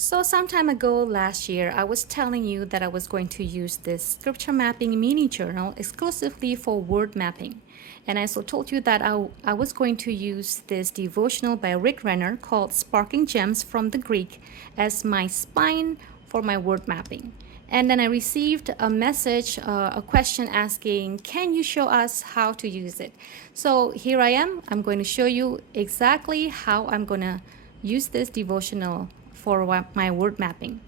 So some time ago last year, I was telling you that I was going to use this scripture mapping mini journal exclusively for word mapping. And I also told you that I was going to use this devotional by Rick Renner called Sparking Gems from the Greek as my spine for my word mapping. And then I received a message, a question asking, can you show us how to use it? So here I am. I'm going to show you exactly how I'm going to use this devotional for my word mapping.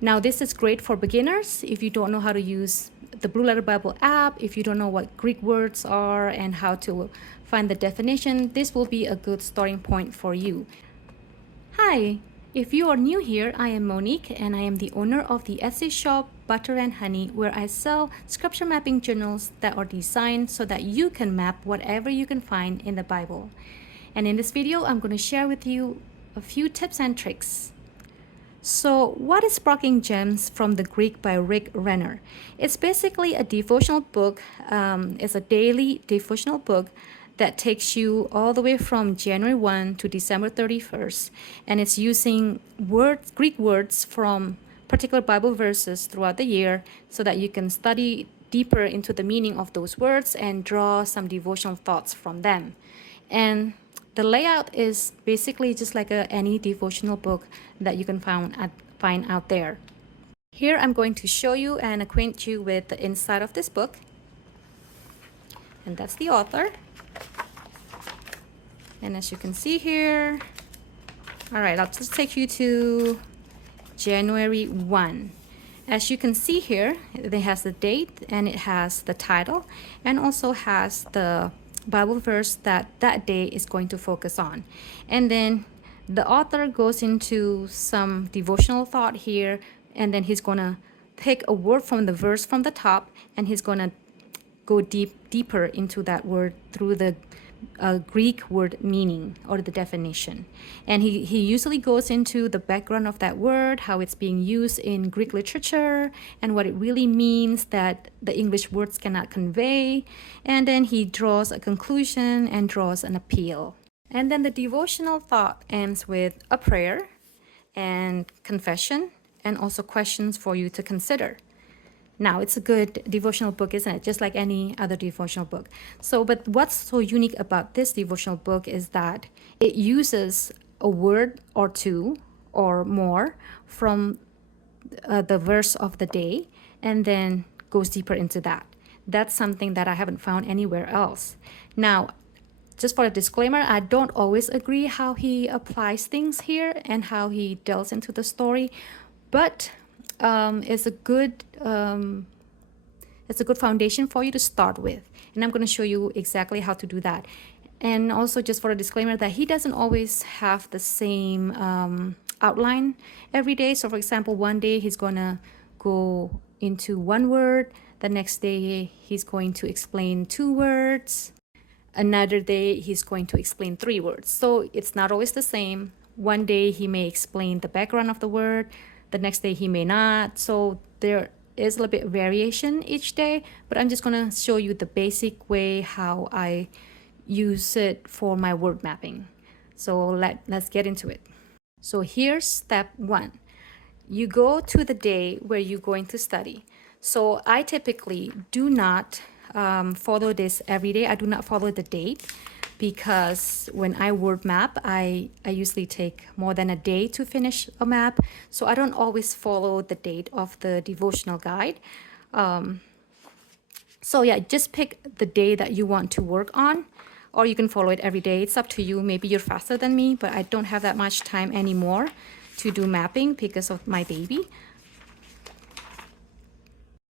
Now, this is great for beginners if you don't know how to use the Blue Letter Bible app, if you don't know what Greek words are and how to find the definition, this will be a good starting point for you. Hi, if you are new here, I am Monique and I am the owner of the Etsy shop Butter and Honey, where I sell scripture mapping journals that are designed so that you can map whatever you can find in the Bible. And in this video, I'm going to share with you a few tips and tricks. So what is Sparking Gems from the Greek by Rick Renner? It's basically a devotional book. It's a daily devotional book that takes you all the way from January 1 to December 31st. And it's using Greek words from particular Bible verses throughout the year so that you can study deeper into the meaning of those words and draw some devotional thoughts from them. And the layout is basically just like any devotional book that you can find out there. Here I'm going to show you and acquaint you with the inside of this book. And that's the author. And as you can see here, all right, I'll just take you to January 1. As you can see here, it has the date and it has the title and also has the Bible verse that day is going to focus on. And then the author goes into some devotional thought here, and then he's going to pick a word from the verse from the top, and he's going to go deeper into that word through the Greek word meaning or the definition. And he usually goes into the background of that word, how it's being used in Greek literature, and what it really means that the English words cannot convey. And then he draws a conclusion and draws an appeal. And then the devotional thought ends with a prayer and confession and also questions for you to consider. Now, it's a good devotional book, isn't it? Just like any other devotional book. But what's so unique about this devotional book is that it uses a word or two or more from the verse of the day and then goes deeper into that. That's something that I haven't found anywhere else. Now, just for a disclaimer, I don't always agree how he applies things here and how he delves into the story, but it's a good foundation for you to start with, and I'm going to show you exactly how to do that. And also, just for a disclaimer, that he doesn't always have the same outline every day. So for example, one day he's going to go into one word, the next day he's going to explain 2 words, another day he's going to explain 3 words. So it's not always the same. One day he may explain the background of the word, the next day he may not. So there is a little bit of variation each day, but I'm just going to show you the basic way how I use it for my word mapping. So let's get into it. So here's step 1. You go to the day where you're going to study. So I typically do not follow this every day. I do not follow the date, because when I word map, I usually take more than a day to finish a map. So I don't always follow the date of the devotional guide. So yeah, just pick the day that you want to work on, or you can follow it every day. It's up to you. Maybe you're faster than me, but I don't have that much time anymore to do mapping because of my baby.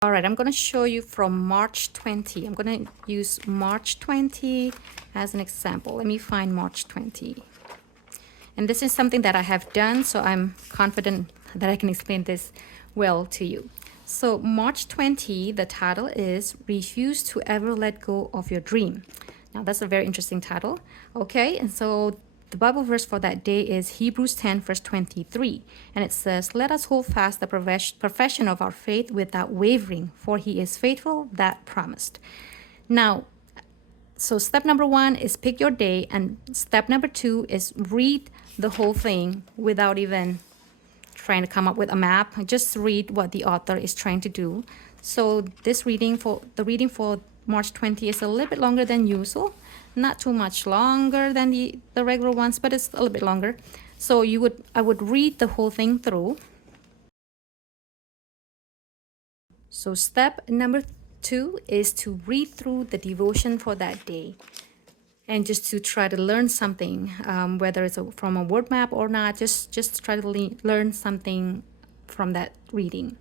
All right, I'm going to show you from March 20. I'm going to use March 20 as an example. Let me find March 20. And this is something that I have done, so I'm confident that I can explain this well to you. So March 20, the title is Refuse to Ever Let Go of Your Dream. Now, that's a very interesting title. Okay, and so the Bible verse for that day is Hebrews 10, verse 23. And it says, let us hold fast the profession of our faith without wavering, for he is faithful that promised. Now, so step number 1 is pick your day. And step number 2 is read the whole thing without even trying to come up with a map, just read what the author is trying to do. So this reading for March 20 is a little bit longer than usual, not too much longer than the regular ones, but it's a little bit longer. So I would read the whole thing through. So step number 2 is to read through the devotion for that day, and just to try to learn something, whether it's from a word map or not. Just try to learn something from that reading.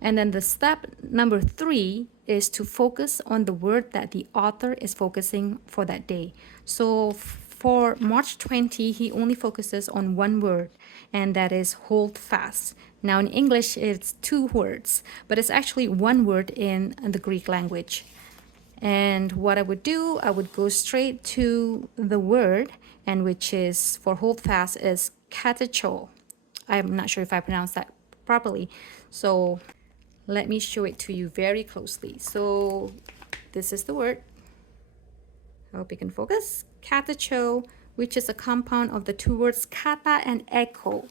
And then the step number 3 is to focus on the word that the author is focusing for that day. So for March 20, he only focuses on one word, and that is hold fast. Now in English, it's 2 words, but it's actually one word in the Greek language. And what I would do, I would go straight to the word, and which is for hold fast is katacho. I'm not sure if I pronounced that properly. So let me show it to you very closely. So this is the word. I hope you can focus. Katacho, which is a compound of the 2 words kata and echo.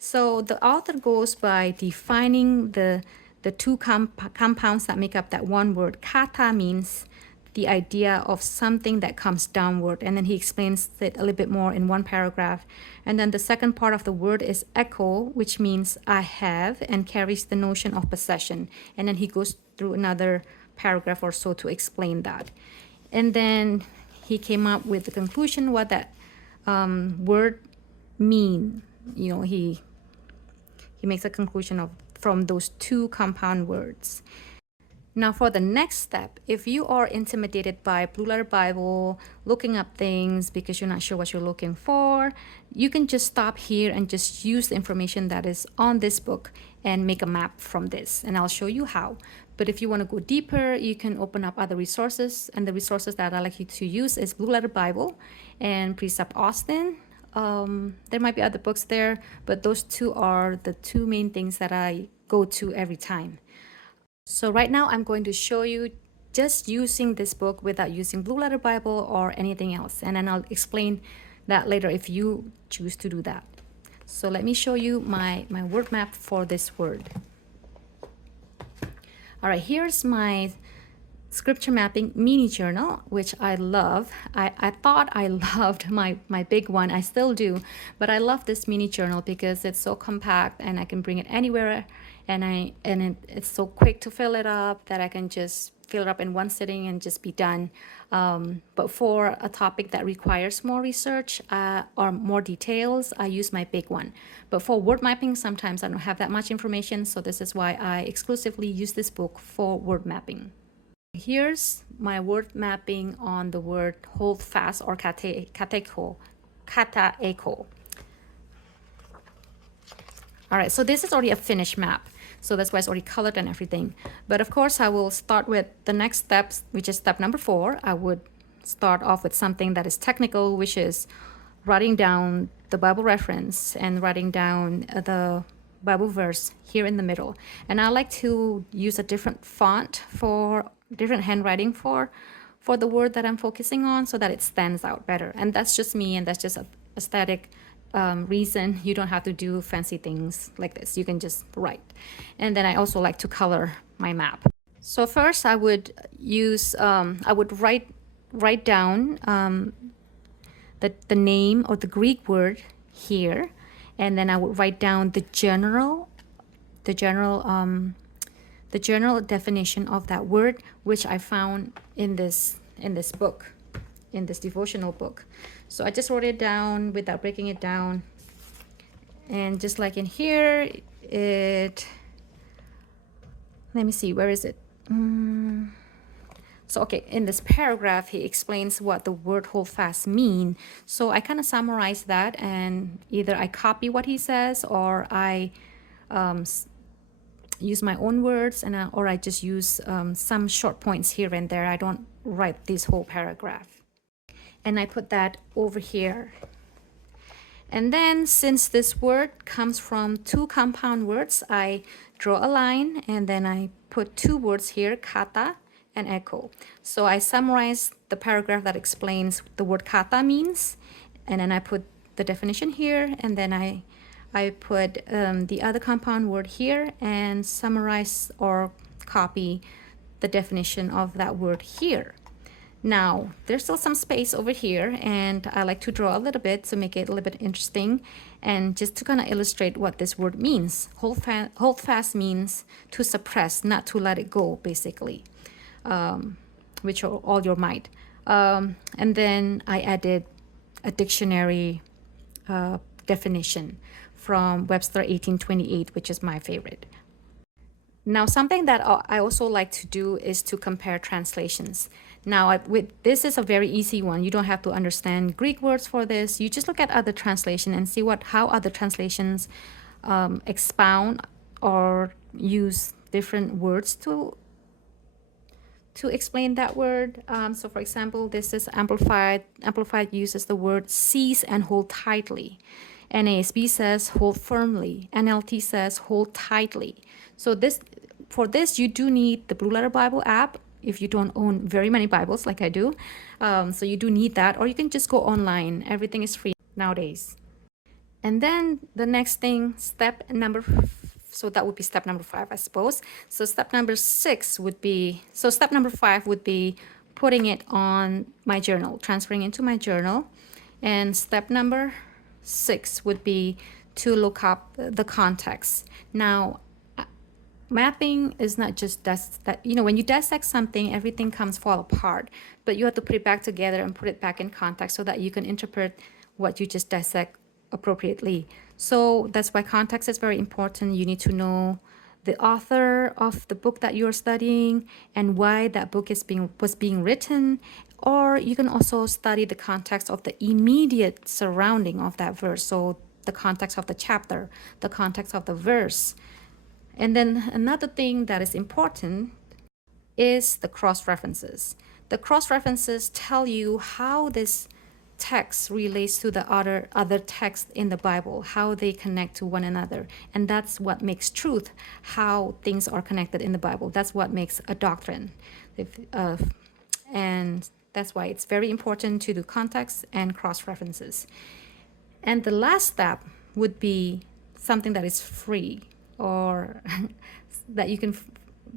So the author goes by defining the 2 compounds that make up that one word. Kata means the idea of something that comes downward, and then he explains it a little bit more in one paragraph. And then the second part of the word is echo, which means I have, and carries the notion of possession. And then he goes through another paragraph or so to explain that. And then he came up with the conclusion what that word mean. He makes a conclusion from those 2 compound words. Now for the next step, if you are intimidated by Blue Letter Bible, looking up things because you're not sure what you're looking for, you can just stop here and just use the information that is on this book and make a map from this, and I'll show you how. But if you want to go deeper, you can open up other resources, and the resources that I like you to use is Blue Letter Bible and Precept Austin. There might be other books there, but those 2 are the 2 main things that I go to every time. So right now I'm going to show you just using this book without using Blue Letter Bible or anything else. And then I'll explain that later if you choose to do that. So let me show you my word map for this word. All right, here's my scripture mapping mini journal, which I love. I thought I loved my big one. I still do, but I love this mini journal because it's so compact and I can bring it anywhere, and it's so quick to fill it up that I can just fill it up in one sitting and just be done. But for a topic that requires more research or more details, I use my big one. But for word mapping, sometimes I don't have that much information, so this is why I exclusively use this book for word mapping. Here's my word mapping on the word hold fast or kataeko. All right, so this is already a finished map. So that's why it's already colored and everything. But of course, I will start with the next steps, which is step number 4. I would start off with something that is technical, which is writing down the Bible reference and writing down the Bible verse here in the middle. And I like to use a different font for different handwriting for the word that I'm focusing on so that it stands out better. And that's just me, and that's just a aesthetic reason. You don't have to do fancy things like this. You can just write. And then I also like to color my map. So first I would use, I would write down the name or the Greek word here, and then I would write down the general definition of that word, which I found in this book, in this devotional book. So I just wrote it down without breaking it down, and just like in here, let me see, where is it? So okay, in this paragraph, he explains what the word hold fast mean. So I kind of summarize that, and either I copy what he says, or I use my own words, or I just use some short points here and there. I don't write this whole paragraph. And I put that over here. And then since this word comes from 2 compound words, I draw a line, and then I put 2 words here, kata and echo. So I summarize the paragraph that explains the word kata means, and then I put the definition here, and then I I put the other compound word here and summarize or copy the definition of that word here. Now, there's still some space over here, and I like to draw a little bit to make it a little bit interesting and just to kind of illustrate what this word means. Hold fast means to suppress, not to let it go, basically, which are all your might. And then I added a dictionary definition from Webster 1828, which is my favorite. Now, something that I also like to do is to compare translations. Now, this is a very easy one. You don't have to understand Greek words for this. You just look at other translation and see how other translations expound or use different words to explain that word. So, for example, this is Amplified. Amplified uses the word seize and hold tightly. NASB says hold firmly. NLT says hold tightly. So for this, you do need the Blue Letter Bible app if you don't own very many Bibles like I do. So you do need that, or you can just go online. Everything is free nowadays. And then the next thing, so that would be step number 5, I suppose. So step number 5 would be putting it on my journal, transferring into my journal. And step number 6 would be to look up the context. Now, mapping is not just when you dissect something, everything fall apart, but you have to put it back together and put it back in context so that you can interpret what you just dissect appropriately. So that's why context is very important. You need to know the author of the book that you're studying and why that book was being written. Or you can also study the context of the immediate surrounding of that verse. So the context of the chapter, the context of the verse. And then another thing that is important is the cross-references. The cross-references tell you how this text relates to the other text in the Bible, how they connect to one another. And that's what makes truth, how things are connected in the Bible. That's what makes a doctrine. And that's why it's very important to do context and cross-references. And the last step would be something that is free, or that you can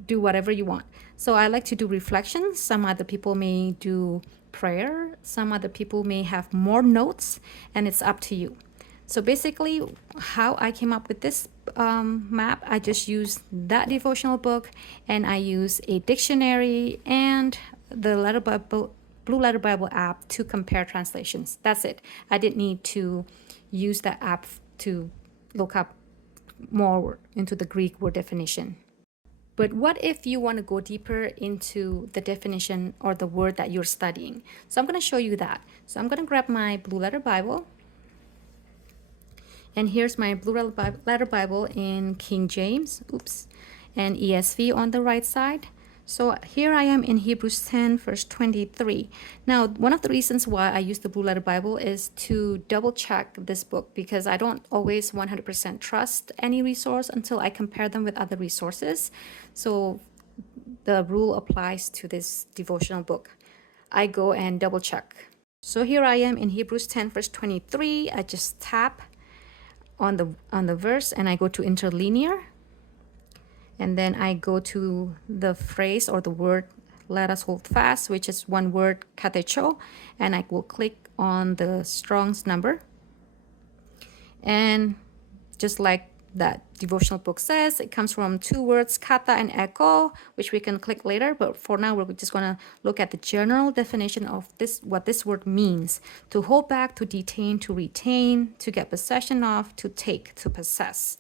do whatever you want. So I like to do reflections. Some other people may do prayer. Some other people may have more notes, and it's up to you. So basically, how I came up with this map, I just used that devotional book, and I use a dictionary and the Blue Letter Bible app to compare translations. That's it. I didn't need to use that app to look up more into the Greek word definition. But what if you want to go deeper into the definition or the word that you're studying? So I'm going to show you that. So I'm going to grab my Blue Letter Bible. And here's my Blue Letter Bible in King James, and ESV on the right side. So here I am in Hebrews 10, verse 23. Now, one of the reasons why I use the Blue Letter Bible is to double check this book, because I don't always 100% trust any resource until I compare them with other resources. So the rule applies to this devotional book. I go and double check. So here I am in Hebrews 10, verse 23. I just tap on the verse and I go to interlinear. And then I go to the phrase or the word, let us hold fast, which is one word, katecho. And I will click on the Strong's number. And just like that devotional book says, it comes from two words, kata and echo, which we can click later. But for now, we're just going to look at the general definition of what this word means. To hold back, to detain, to retain, to get possession of, to take, to possess.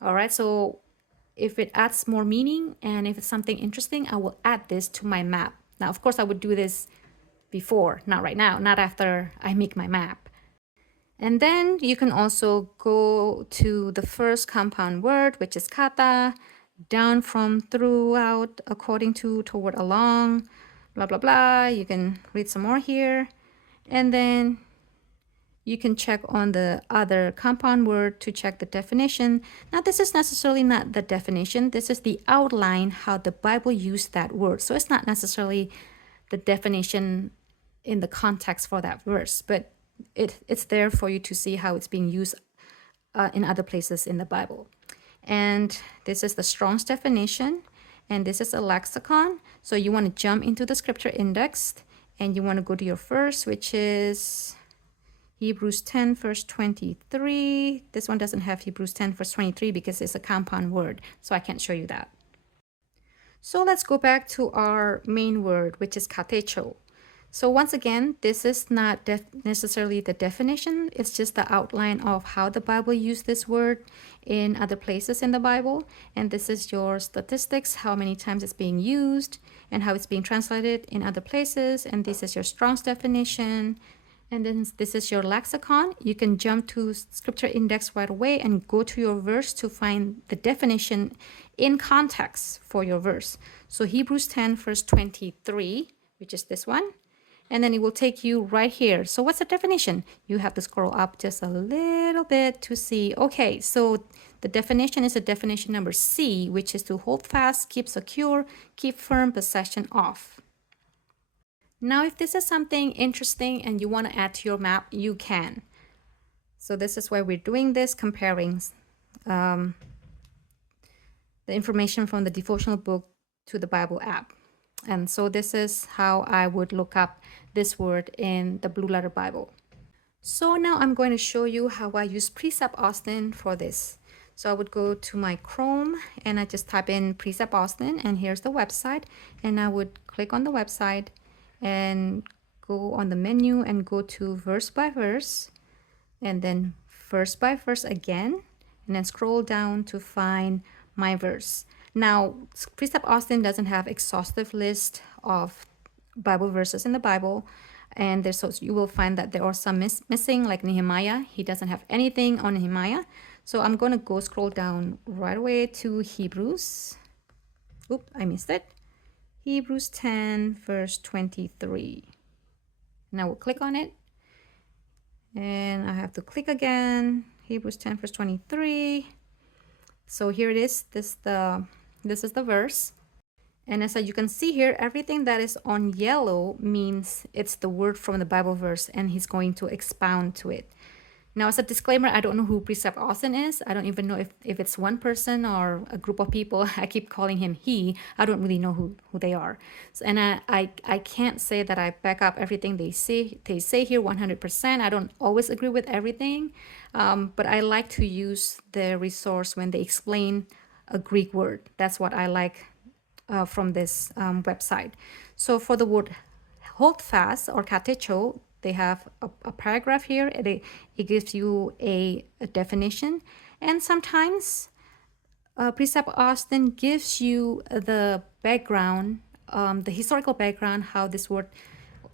All right, so if it adds more meaning and if it's something interesting, I will add this to my map. Now, of course, I would do this before, not right now, not after I make my map. And then you can also go to the first compound word, which is kata, down from, throughout, according to, toward, along, blah, blah, blah. You can read some more here. And then you can check on the other compound word to check the definition. Now, this is necessarily not the definition. This is the outline, how the Bible used that word. So it's not necessarily the definition in the context for that verse, but it's there for you to see how it's being used in other places in the Bible. And this is the Strong's definition, and this is a lexicon. So you want to jump into the scripture index, and you want to go to your verse, which is Hebrews 10, verse 23. This one doesn't have Hebrews 10, verse 23 because it's a compound word, so I can't show you that. So let's go back to our main word, which is katecho. So once again, this is not necessarily the definition. It's just the outline of how the Bible used this word in other places in the Bible. And this is your statistics, how many times it's being used and how it's being translated in other places. And this is your Strong's definition. And then this is your lexicon. You can jump to scripture index right away and go to your verse to find the definition in context for your verse. So Hebrews 10, verse 23, which is this one. And then it will take you right here. So what's the definition? You have to scroll up just a little bit to see. Okay, so the definition is a definition number C, which is to hold fast, keep secure, keep firm possession of. Now, if this is something interesting and you want to add to your map, you can. So this is why we're doing this, comparing the information from the devotional book to the Bible app. And so this is how I would look up this word in the Blue Letter Bible. So now I'm going to show you how I use Precept Austin for this. So I would go to my Chrome and I just type in Precept Austin, and here's the website. And I would click on the website and go on the menu and go to verse by verse, and then verse by verse again, and then scroll down to find my verse. Now, Precept Austin doesn't have exhaustive list of Bible verses in the Bible, and there's also, you will find that there are some missing, like Nehemiah. He doesn't have anything on Nehemiah. So I'm going to go scroll down right away to Hebrews. Oops, I missed it. Hebrews 10, verse 23. And I will click on it. And I have to click again. Hebrews 10, verse 23. So here it is. This is the verse. And as you can see here, everything that is on yellow means it's the word from the Bible verse, and he's going to expound to it. Now, as a disclaimer, I don't know who Precept Austin is. I don't even know if it's one person or a group of people. I keep calling him he. I don't really know who they are. So, and I can't say that I back up everything they say here 100%. I don't always agree with everything, but I like to use the resource when they explain a Greek word. That's what I like from this website. So for the word hold fast or katecho, they have a paragraph here. It gives you a definition. And sometimes Precept Austin gives you the background, the historical background, how this word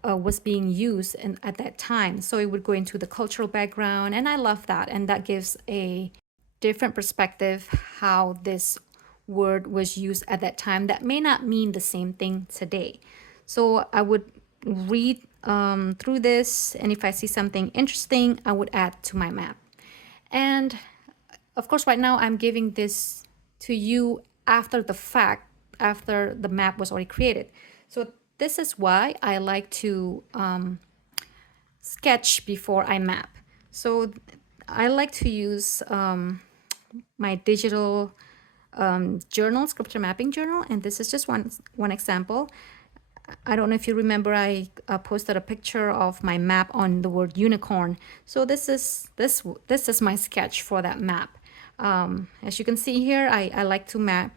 was being used at that time. So it would go into the cultural background. And I love that. And that gives a different perspective how this word was used at that time that may not mean the same thing today. So I would read through this, and if I see something interesting, I would add to my map. And of course, right now I'm giving this to you after the fact, after the map was already created. So this is why I like to sketch before I map. So I like to use my digital journal, scripture mapping journal, and this is just one example. I don't know if you remember, I posted a picture of my map on the word unicorn. So this is my sketch for that map. As you can see here, I like to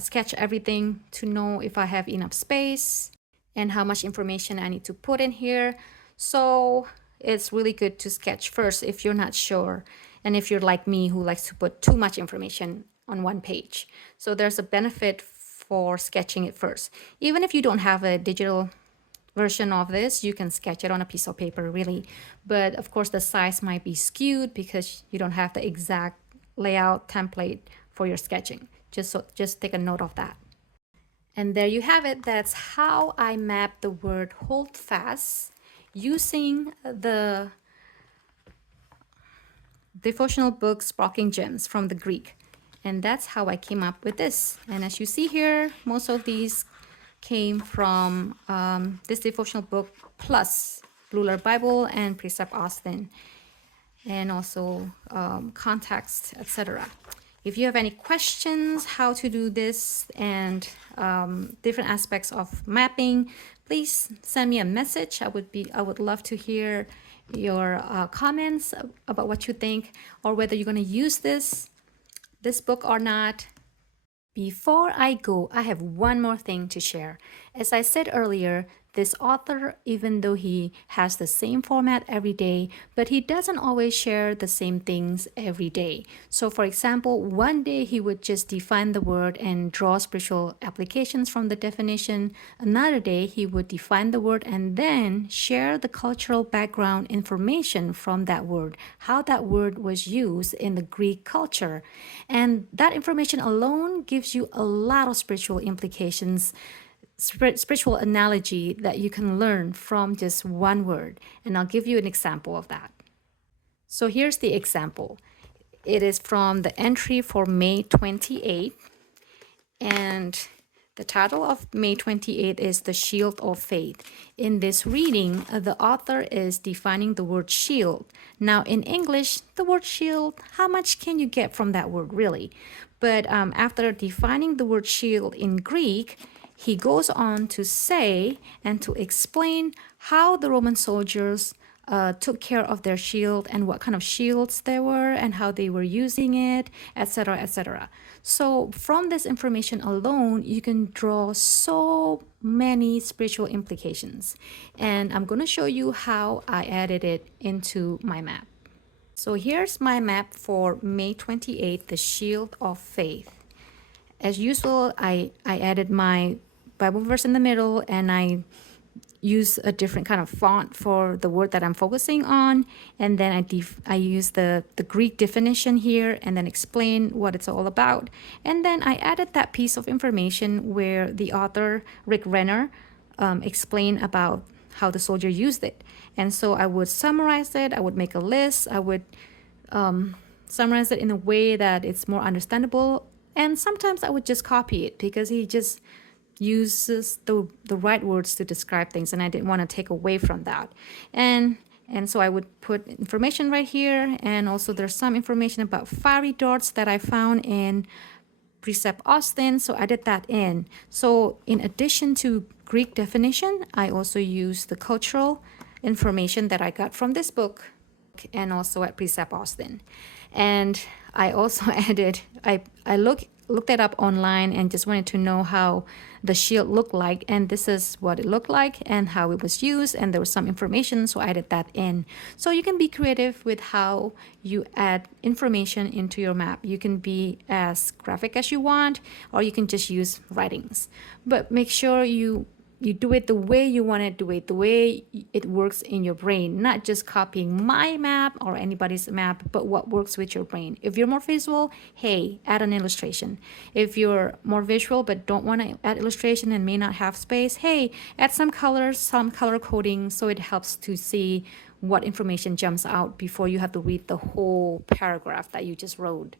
sketch everything to know if I have enough space and how much information I need to put in here. So it's really good to sketch first if you're not sure, and if you're like me who likes to put too much information on one page. So there's a benefit for sketching it first. Even if you don't have a digital version of this, you can sketch it on a piece of paper, really. But of course, the size might be skewed because you don't have the exact layout template for your sketching. Just take a note of that. And there you have it. That's how I map the word hold fast using the devotional book Sparking Gems from the Greek. And that's how I came up with this. And as you see here, most of these came from this devotional book plus Blue Letter Bible and Precept Austin. and also context, etc. If you have any questions how to do this and different aspects of mapping, please send me a message. I would love to hear your comments about what you think, or whether you're going to use this book or not. Before I go, I have one more thing to share. As I said earlier, this author, even though he has the same format every day, but he doesn't always share the same things every day. So, for example, one day he would just define the word and draw spiritual applications from the definition. Another day he would define the word and then share the cultural background information from that word, how that word was used in the Greek culture. And that information alone gives you a lot of spiritual implications, spiritual analogy that you can learn from just one word. And I'll give you an example of that. So here's the example. It is from the entry for May 28th. And the title of May 28th is The Shield of Faith. In this reading, the author is defining the word shield. Now, in English, the word shield, how much can you get from that word, really? But after defining the word shield in Greek, he goes on to say and to explain how the Roman soldiers took care of their shield and what kind of shields they were and how they were using it, etc., etc. So from this information alone, you can draw so many spiritual implications. And I'm going to show you how I added it into my map. So here's my map for May 28th, the Shield of Faith. As usual, I added my Bible verse in the middle, and I use a different kind of font for the word that I'm focusing on. And then I use the Greek definition here and then explain what it's all about. And then I added that piece of information where the author, Rick Renner, explained about how the soldier used it. And so I would summarize it, I would make a list, I would summarize it in a way that it's more understandable. And sometimes I would just copy it because he just uses the right words to describe things, and I didn't want to take away from that. And so I would put information right here, and also there's some information about fiery darts that I found in Precept Austin, so I did that in. So in addition to Greek definition, I also used the cultural information that I got from this book and also at Precept Austin. And I also added, I looked it up online and just wanted to know how the shield looked like, and this is what it looked like and how it was used, and there was some information, so I added that in. So you can be creative with how you add information into your map. You can be as graphic as you want, or you can just use writings, but make sure you do it the way you want to do it, the way it works in your brain, not just copying my map or anybody's map, but what works with your brain. If you're more visual, hey, add an illustration. If you're more visual but don't want to add illustration and may not have space, hey, add some colors, some color coding, so it helps to see what information jumps out before you have to read the whole paragraph that you just wrote.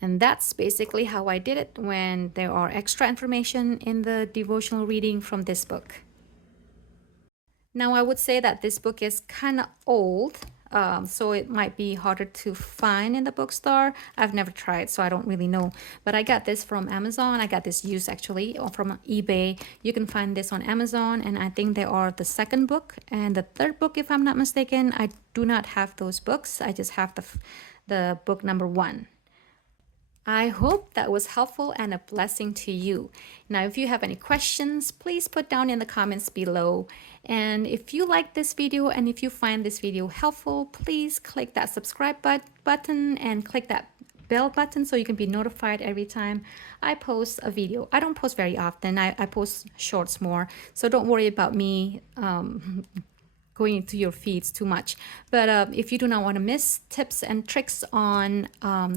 And that's basically how I did it when there are extra information in the devotional reading from this book. Now, I would say that this book is kind of old, so it might be harder to find in the bookstore. I've never tried, so I don't really know. But I got this from Amazon. I got this used actually, or from eBay. You can find this on Amazon, and I think they are the second book and the third book, if I'm not mistaken. I do not have those books. I just have the book number 1. I hope that was helpful and a blessing to you. Now, if you have any questions, please put down in the comments below. And if you like this video and if you find this video helpful, please click that subscribe button and click that bell button so you can be notified every time I post a video. I don't post very often. I post shorts more, so don't worry about me going into your feeds too much. But if you do not want to miss tips and tricks on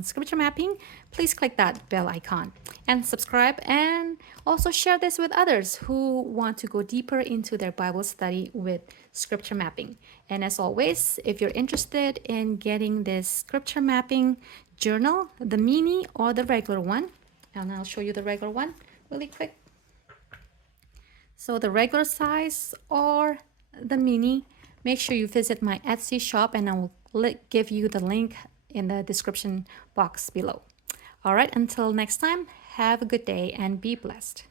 scripture mapping, please click that bell icon and subscribe, and also share this with others who want to go deeper into their Bible study with scripture mapping. And as always, if you're interested in getting this scripture mapping journal, the mini or the regular one, and I'll show you the regular one really quick. So the regular size or the mini, make sure you visit my Etsy shop, and I will give you the link in the description box below. All right, until next time, have a good day and be blessed.